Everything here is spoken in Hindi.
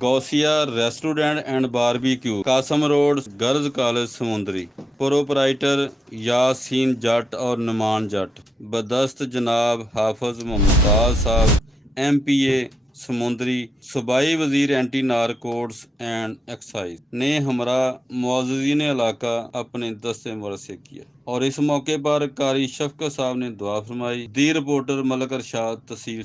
Gausiya restaurant and barbecue, Qasim road, girls college Samundri. Proprietor Yasin Jat और नुमान जट। बदस्त जनाब हाफिज मुमताज़ साहब MPA समुंदरी, सूबाई वजीर एंटी नारकोट्स एंड एक्साइज ने हमरा मुअज़्ज़िज़ीन इलाका अपने दस्ते मुबारक से किया। और इस मौके पर कारी शफकत साहब ने दुआ फरमाई। दी रिपोर्टर मलक अरशाद, तहसील